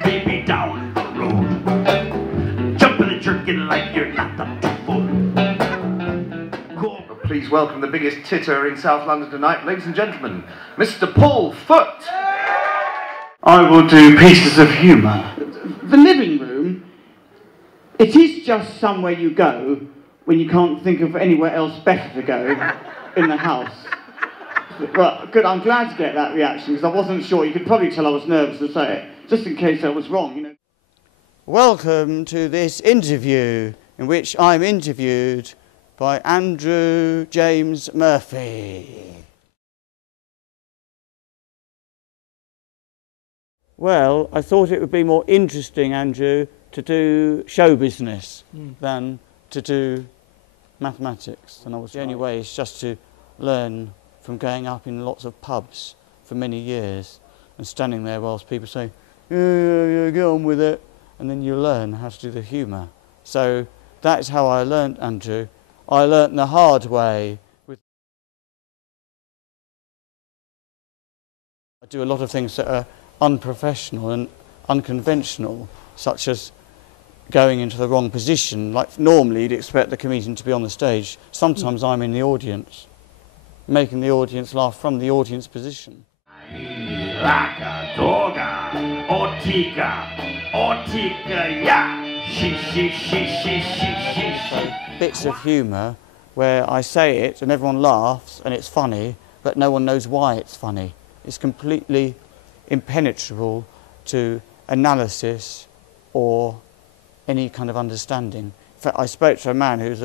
Baby down the road, jumping and jerking like you're not up to fool. Cool. Please welcome the biggest titter in South London tonight, ladies and gentlemen, Mr. Paul Foot. I will do pieces of humour. The living room, it is just somewhere you go when you can't think of anywhere else better to go in the house. But good, I'm glad to get that reaction because I wasn't sure. You could probably tell I was nervous to say it, just in case I was wrong, you know. Welcome to this interview in which I'm interviewed by Andrew James Murphy. Well, I thought it would be more interesting, Andrew, to do show business than to do mathematics. And the only way is just to learn from going up in lots of pubs for many years and standing there whilst people say, yeah, get on with it, and then you learn how to do the humour. So that is how I learnt, Andrew. I learnt the hard way. I do a lot of things that are unprofessional and unconventional, such as going into the wrong position. Like normally you'd expect the comedian to be on the stage. Sometimes I'm in the audience, making the audience laugh from the audience position. Bits of humour where I say it and everyone laughs and it's funny, but no one knows why it's funny. It's completely impenetrable to analysis or any kind of understanding. In fact, I spoke to a man who's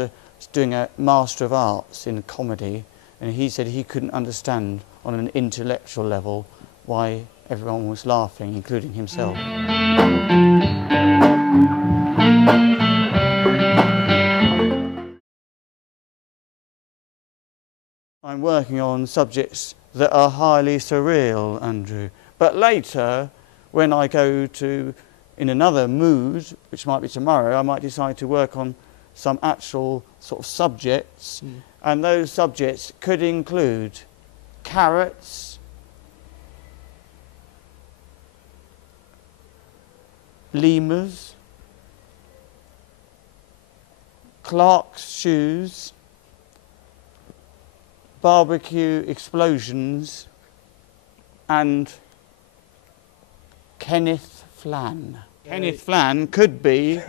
doing a Master of Arts in comedy, and he said he couldn't understand on an intellectual level why everyone was laughing, including himself. I'm working on subjects that are highly surreal, Andrew. But later, when I go to in another mood, which might be tomorrow, I might decide to work on some actual sort of subjects, and those subjects could include carrots, lemurs, Clark's shoes, barbecue explosions, and Kenneth Flann. Kenneth Flann could be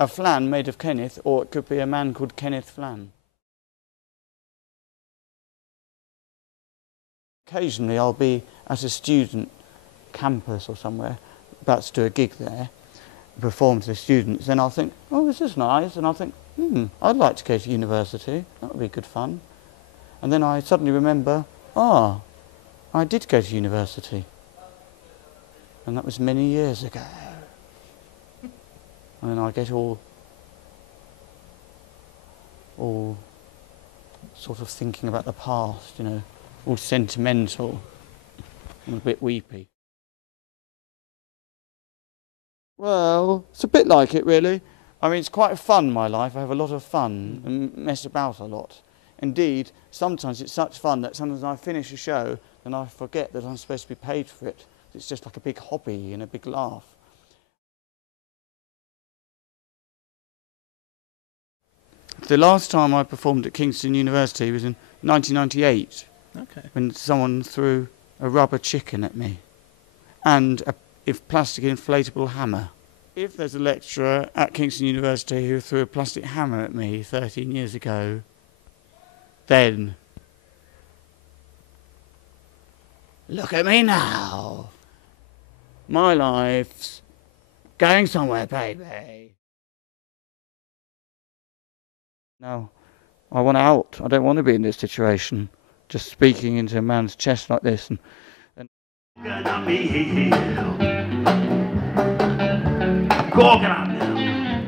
a flan made of Kenneth, or it could be a man called Kenneth Flann. Occasionally I'll be at a student campus or somewhere, about to do a gig there, perform to the students, then I'll think, oh, this is nice, and I'll think, I'd like to go to university, that would be good fun. And then I suddenly remember, I did go to university. And that was many years ago. And then I get all sort of thinking about the past, you know, all sentimental and a bit weepy. Well, it's a bit like it really. I mean, it's quite fun, my life. I have a lot of fun and mess about a lot. Indeed, sometimes it's such fun that sometimes I finish a show and I forget that I'm supposed to be paid for it. It's just like a big hobby and a big laugh. The last time I performed at Kingston University was in 1998, when someone threw a rubber chicken at me and a plastic inflatable hammer. If there's a lecturer at Kingston University who threw a plastic hammer at me 13 years ago, then look at me now. My life's going somewhere, baby. No, I want out. I don't want to be in this situation. Just speaking into a man's chest like this and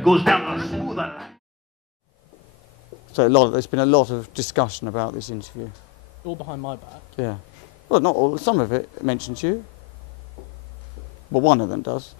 goes down the smoother line. So there's been a lot of discussion about this interview. All behind my back? Yeah. Well, not all. Some of it mentions you. Well, one of them does.